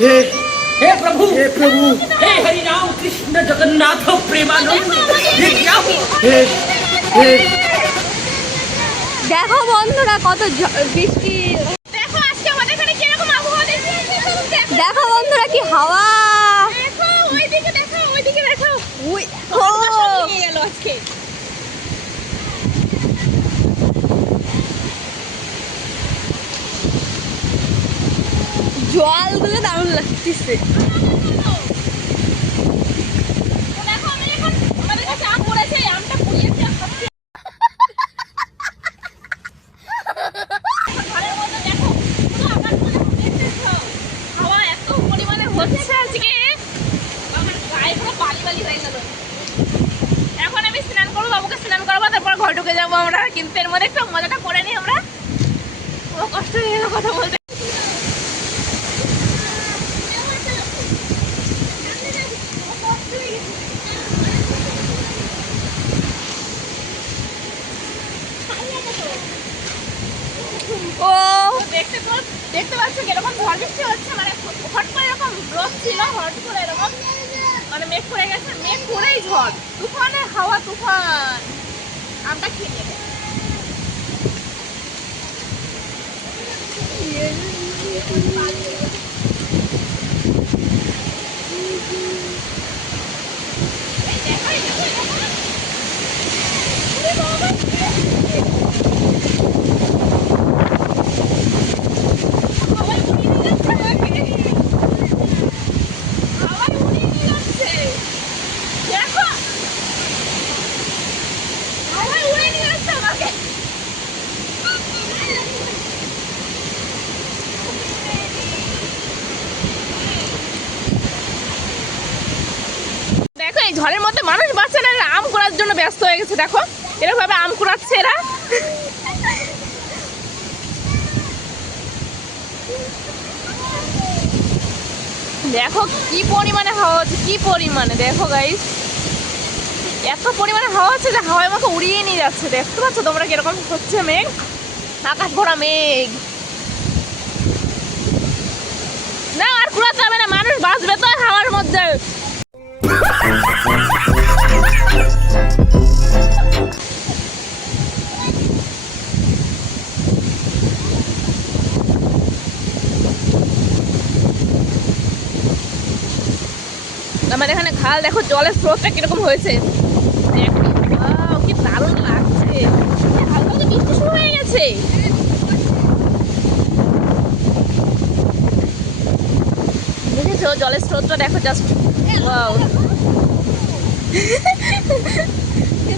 हे हे प्रभु हे प्रभु हे हरि राम कृष्ण जगन्नाथ प्रेमानंद ये क्या हुआ? हे हे দেখো বন্ধুরা কত বৃষ্টি, দেখো আজকে আমাদের এখানে কিরকম আবহাওয়া দেখো বন্ধুরা কি হাওয়া। দেখো ওইদিকে দেখো ওইদিকে দেখো উই, ও, নিয়ে গেল আজকে। জলগুলো দারুণ লাগতেছে। তো দেখো আমি এখন আমাদের কাছে আম পড়েছে, এই আমটা পুড়িয়েছি আর খাচ্ছি। ঘরের মধ্যে দেখো পুরো আকাশটা দেখতেছো, হাওয়া এত পরিমাণে হচ্ছে আজকে আমার গায়ে পুরো বালি বালি হয়ে গেল। এখন আমি স্নান করবো, বাবুকে স্নান করবো, তারপর ঘর ঢুকে যাবো আমরা। কিন্তু এর মধ্যে একটু মজাটা করে নিই আমরা। ও কষ্ট হয়ে গেল কথা বলতে। ও দেখতে পাচ্ছ কিরকম ঝড় বৃষ্টি হচ্ছে, মানে হট করে এরকম রোদ ছিল, হট করে এরকম মানে মেঘ করে গেছে, মেঘ করেই ঝড়, তুফানে হাওয়া, তুফান। আমটা খেয়ে নেবে। দেখো এই ঝড়ের মধ্যে মানুষ বাঁচছে না, এরা আম কুড়ার জন্য ব্যস্ত হয়ে গেছে। দেখো এরকম ভাবে আম কুড়াচ্ছে এরা। দেখো কি পরিমাণে হাওয়া হচ্ছে, কি পরিমাণে, দেখো গাইস এত পরিমাণে হাওয়া হচ্ছে যে হাওয়ায় আমাকে উড়িয়ে নিয়ে যাচ্ছে। দেখতে পাচ্ছ তোমরা কিরকম হচ্ছে মেঘ, আকাশ ভরা মেঘ। না আর কুড়াতে হবে না, মানুষ বাঁচবে তো হাওয়ার মধ্যে। আমাদের এখানে খাল, দেখো জলের স্রোতটা কিরকম হয়েছে, দেখো ওয়াও কি দারুণ লাগছে। হালকা হালকা বৃষ্টি শুরু হয়ে গেছে। দেখেছো জলের স্রোতটা, দেখো জাস্ট ওয়াও।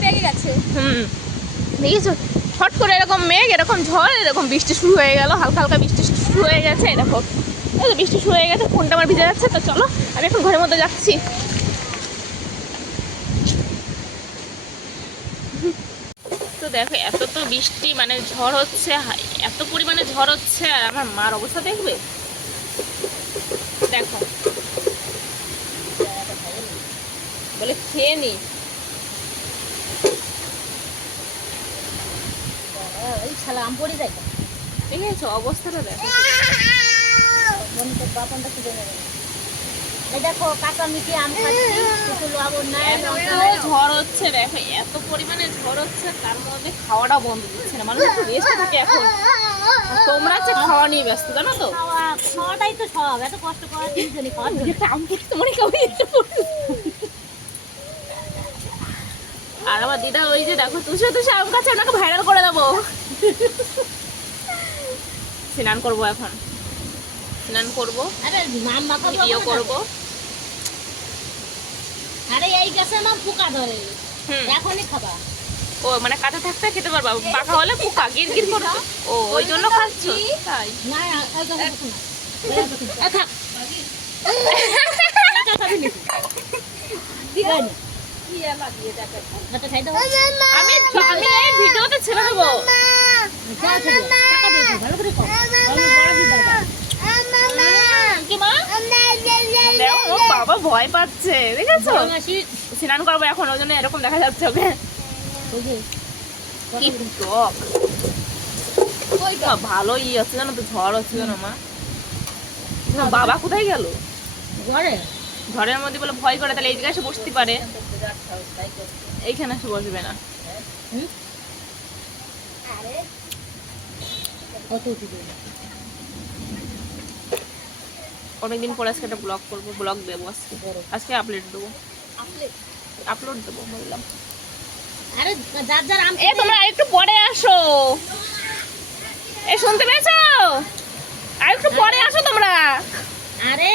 পেকে গেছে। দেখেছো হট করে এরকম মেঘ, এরকম ঝড়, এরকম বৃষ্টি শুরু হয়ে গেল, হালকা হালকা বৃষ্টি শুরু হয়ে গেছে। দেখো এই তো বৃষ্টি শুরু হয়ে গেছে, ফোনটা আমার ভিজে যাচ্ছে। তো চলো আমি এখন ঘরের মধ্যে যাচ্ছি। তো দেখো এত তো বৃষ্টি মানে ঝড় হচ্ছে, এত পরিমাণে ঝড় হচ্ছে, আর আমার মার অবস্থা দেখবে। দেখো বলে খেয়ে নি, এই শালা আম পড়ে যায়। ঠিক আছে অবস্থাটা দেখো। দেখো কাঁচা মিঠি আম খাচ্ছি, কিছু লবণ নাই, এত ঝড় হচ্ছে, দেখো এত পরিমাণে ঝড় হচ্ছে, তার মধ্যে খাওয়াটা বন্ধ দিচ্ছে না, মানুষ একটু রেস্টে থাকে এখন। তোমরা হচ্ছে খাওয়া নিয়ে ব্যস্ত, জানো তো। খাওয়াটাই তো সব, এত কষ্ট করা তিনজনই খাওয়া। একটা আম পড়ছে তোমার কেমন আর আমার দিদা ওই যে দেখো তুষে তুষে আম খাচ্ছে, ওনাকে ভাইরাল করে দেবো। স্নান করবো এখন, স্নান করবো, আরে নাম মাখাবো, ভিডিও করবো। আরে এই গাছে না পোকা ধরে, এখনই খাবা। ও মানে কাঁচা থাকতে খেতে পারবা, পাকা হলে পোকা গির গির করবে। ও ওই জন্য খাচ্ছ তাই। না এই গাছে না, থাক আমি আমি এই ভিডিওতে ছেড়ে দেবো। কি মা দেখো ও বাবা ভয় পাচ্ছে, দেখেছো স্নান করবো এখন, ওই জন্য এরকম দেখা যাচ্ছে ওকে। কি টক ভালোই আছে জানো তো, ঝড় হচ্ছে জানো মা। বাবা কোথায় গেল? ঘরে ঘরের মধ্যে বলে ভয় করে, তাহলে এইদিকে এসে বসতে পারে, এইখানে এসে বসবে না। হুম আরে কত উঠে অনেকদিন পরে আজকে একটা ব্লগ করবো, ব্লগ দেবো আজকে, আজকে আপলোড দেবো, আপলোড দেবো বললাম। আরে যার যার আম এ তোমরা একটু পরে আসো, এ শুনতে পেয়েছো? আর একটু পরে আসো তোমরা। আরে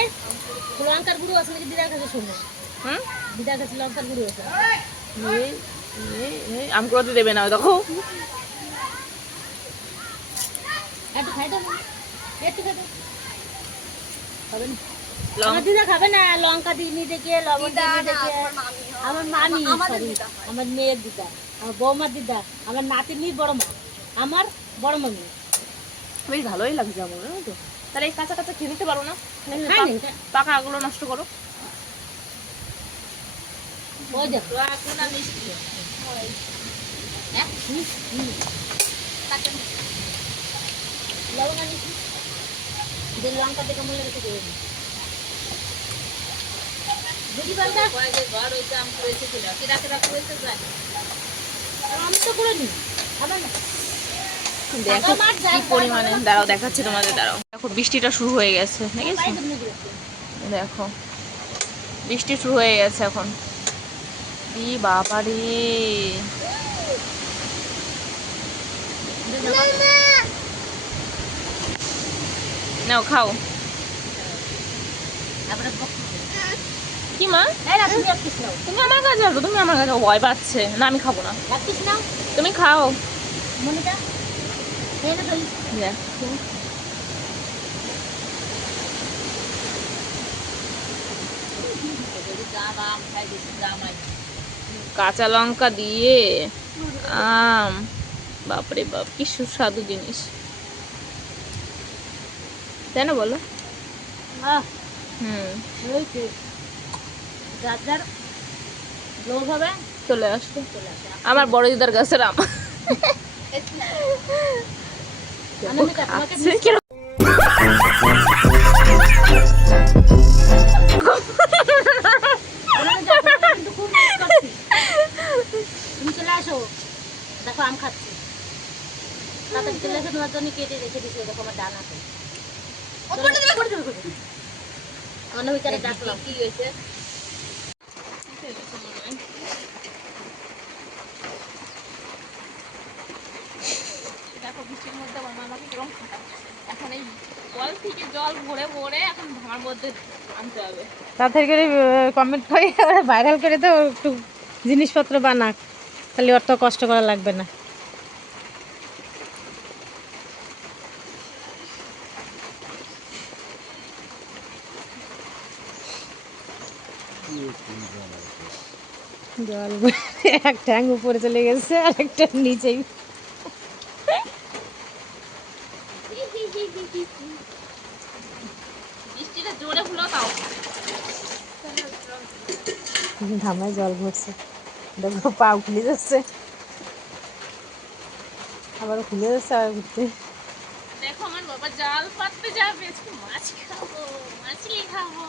লঙ্কার গুঁড়ো আছে নাকি দিদার কাছে শুনো? হুম, দিদার কাছে লঙ্কার গুঁড়ো আছে। আম করতে দেবে না, দেখো একটু খাই দাও, একটু খাই দাও। খাবে না? লং- আমার দিদা খাবে না, লঙ্কা দিইনি দেখে, লবণ দিইনি দেখে। আমার মামি, সরি, আমার মেয়ের দিদা, আমার বৌমার দিদা, আমার নাতিনির বড় মা, আমার বড় মামি। বেশ ভালোই লাগছে আমার, জানো তো। তাহলে এই কাঁচা কাঁচা খেয়ে নিতে পারো না? খাই নি, পাকা আগুলো নষ্ট করো। ওই দেখো। লবণ আনিস নি? যে লঙ্কা দেখে মনে রেখে দেবে। বুঝি পারবে? আমি তো করে নি, খাবে না। দেখো কি পরিমাণে, দাঁড়াও দেখাচ্ছি তোমাদের, দাঁড়াও। দেখো বৃষ্টিটা শুরু হয়ে গেছে, দেখেছো? তাই তো মনে করেছে। দেখো বৃষ্টি শুরু হয়ে গেছে এখন। ই বাবা রে, নাও খাও। তারপরে কি মা, এই না, তুমি এক পিস নাও। তুমি আমার কাছে আসো, তুমি আমার কাছে, ভয় পাচ্ছে না, আমি খাবো না, এক পিস নাও, তুমি খাও। মনিকা। এই না তাহলে। দেখো কাঁচা লঙ্কা দিয়ে আম, বাপরে বাপ কি সুস্বাদু জিনিস, তাই না বলো? আহ, হুম, ওই যে যার যার লোভ হবে চলে আসো চলে আসে। আমার বড় দিদার গাছের আম। অনামিকা, তোমাকে খাচ্ছে কিরকম। অনামিকা, তোমাকে কিন্তু খুব মিস করছি। তুমি চলে আসো, দেখো আম খাচ্ছি। তাড়াতাড়ি চলে এসো, তোমার জন্য কেটে রেখে দিছি, দেখো আমার ডান হাতে। অনামিকারে ডাকলাম। কি হয়েছে? দেখো বৃষ্টির মধ্যে আমার মামাকে কিরকম খাটাচ্ছে। এখন এই কল থেকে জল ভরে ভরে এখন ধামার মধ্যে আনতে হবে। তাড়াতাড়ি করে কমেন্ট করে ভাইরাল করে তো একটু জিনিসপত্র বানাক, তাহলে অত কষ্ট করা লাগবে না। জল এক ট্যাঙ্ক উপরে চলে গেছে আর একটা নিচেই। বৃষ্টিটা জোরে হলো তাও। ধামায় জল ভরছে, দেখো পা খুলে যাচ্ছে, আবার খুলে যাচ্ছে, আবার ঘুরতে। দেখো আমার বাবা জাল পাততে যাবে, আজকে মাছ খাবো, মাছলি খাবো।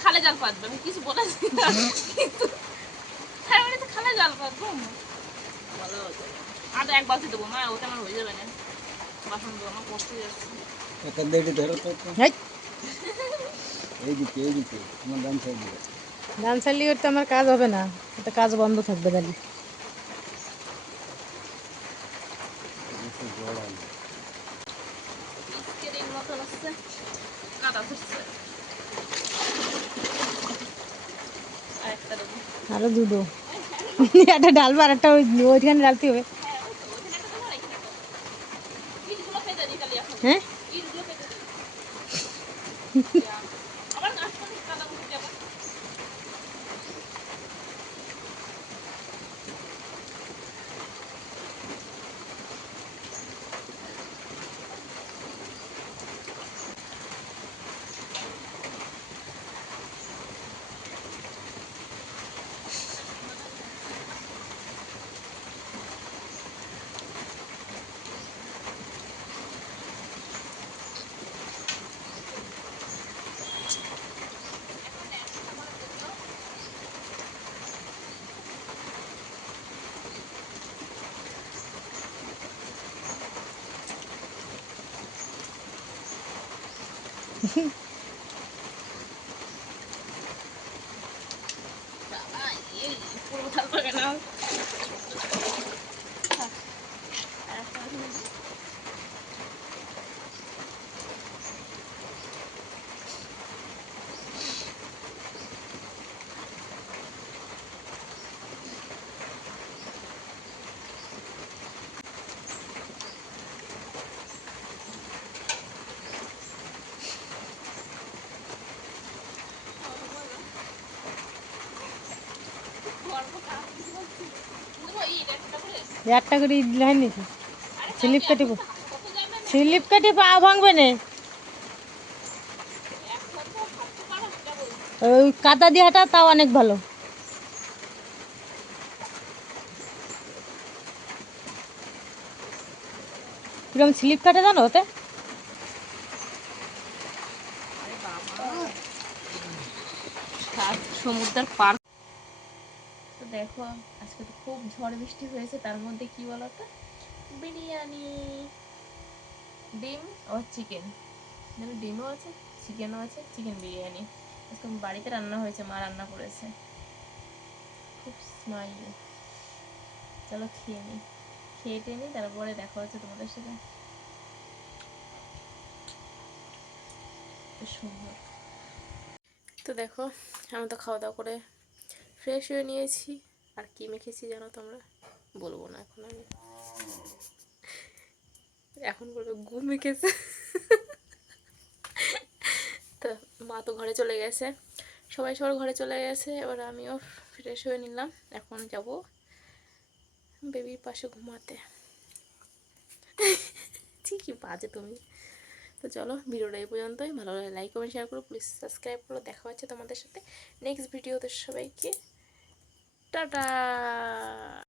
খালে জাল পাতবে, আমি কিছু বলেছি না, কিন্তু হ্যাঁ মানে তো খালে জাল পাতবো। আর এক বালতি দেবো মা, ওটা আমার হয়ে যাবে না, বাসন দেবো আমার কষ্ট হয়ে যাচ্ছে। হেই, এইদিকে আমার ডান সাইডে। ডান চালিয়ে তো আমার কাজ হবে না, এটা কাজ বন্ধ থাকবে তাহলে। আজকের এই মতো হচ্ছে কাদা ধরছে। আর একটা দেবো। আরো দুধও একটা ডালবো, আর একটা ওইখানে ডালতে হবে। হ্যাঁ ওই তো, ওইখানে একটা দেবো আর এখানে একটা দেবো। ইটগুলো ফেলে দিই তাহলে এখন। হ্যাঁ, ইটগুলো ফেলে দিই। আবার গাছ করে কাদা উঠে যাবে। বাবা পুরো ভালো লাগে না। একটা করে দিলে হয় নাকি? স্লিপ কাটি স্লিপ কাটি পা ভাঙবে না। ওই কাদা দেওয়াটা তাও অনেক ভালো। কিরকম স্লিপ কাটে জানো ওতে? সমুদ্রের পার। তো দেখো আজকে তো খুব ঝড় বৃষ্টি হয়েছে, তার মধ্যে কি বলতো, বিরিয়ানি, ডিম ও চিকেন, মানে ডিমও আছে চিকেনও আছে, চিকেন বিরিয়ানি আজকে বাড়িতে রান্না হয়েছে, মা রান্না করেছে, খুব স্মাইলি। চলো খেয়ে নিই, খেয়ে টেয়ে নিই, তারপরে দেখা হচ্ছে তোমাদের সাথে। খুব সুন্দর। তো দেখো আমি তো খাওয়া দাওয়া করে ফ্রেশ হয়ে নিয়েছি। আর কি মেখেছি জানো তোমরা? বলবো না এখন, আমি এখন বলবো গু মেখেছে। তো মা তো ঘরে চলে গেছে, সবাই সবার ঘরে চলে গেছে, এবার আমিও ফ্রেশ হয়ে নিলাম। এখন যাব বেবির পাশে ঘুমাতে। ঠিকই বাজে তুমি। তো চলো ভিডিওটা এই পর্যন্তই, ভালো লাগে লাইক কমেন্ট শেয়ার করো, প্লিজ সাবস্ক্রাইব করো। দেখা হচ্ছে তোমাদের সাথে নেক্সট ভিডিওতে, সবাইকে টাটা।